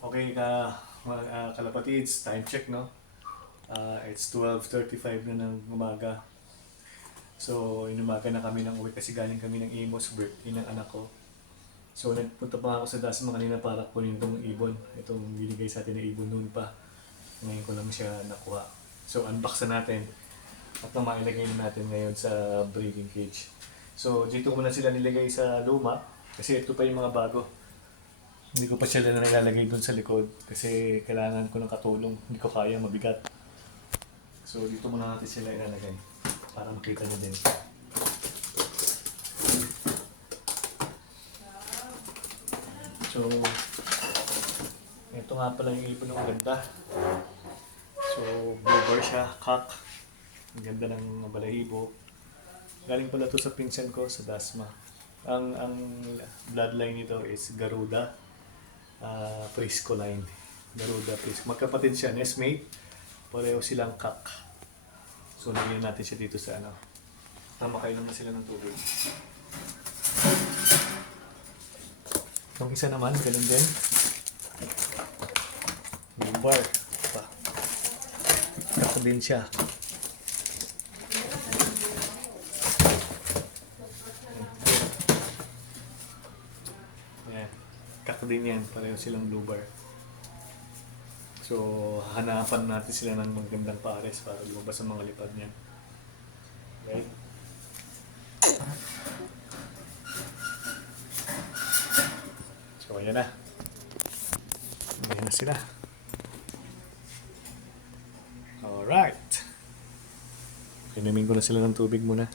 Okay mga kalapatids, time check no? It's 12:35 na ng umaga. So, inumaga na kami ng uwi kasi galing kami ng Imos, birthday ng anak ko. So, nagpunta pa ako sa Dasma kanina para kunin itong ibon. Itong binigay sa atin na ibon noon pa. Ngayon ko lang siya nakuha. So, unbox na natin. At nang mailagay na natin ngayon sa breeding cage. So, dito ko na sila nilagay sa luma. Kasi ito pa yung mga bago. Hindi ko pa sila na nilalagay doon sa likod. Kasi kailangan ko ng katulong. Hindi ko kaya, mabigat. So, dito muna natin sila ilalagay. Para makita nyo din. So, ito nga pala yung ibon ng ganda. So, blue siya, cock. Ang ganda ng balahibo. Galing pala to sa pinsan ko sa Dasma. Ang bloodline nito is Garuda Prisco line. Garuda Prisco. Magkapatid siya, nestmate. Pareho silang cock. So, lagyan natin siya dito sa ano. Tama kayo naman sila ng tubig. Itong isa naman, ganun din. Lumbar. Cock din siya. Cock din yan, pareho silang blue bar. So, hanapan natin sila ng magandang pares para lumabas ang mga lipad niyan. Okay? So, ayan na. Ayan na sila. Alright. Inumin ko na sila ng tubig muna.